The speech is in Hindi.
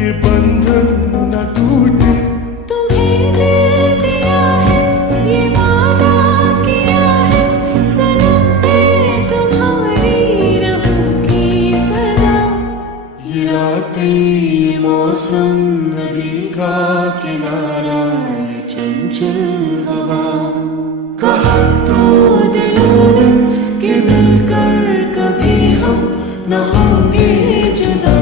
ये बंधन न टूटे। तुम्हें दिल दिया है, ये वादा किया है, सनम मैं तुम्हारी रहूंगी सदा। ये रातें, ये मौसम, नदी का किनारा, ये चंचल हवा, कहा तो दिलों ने कि मिलकर कभी हम न होंगे जुदा।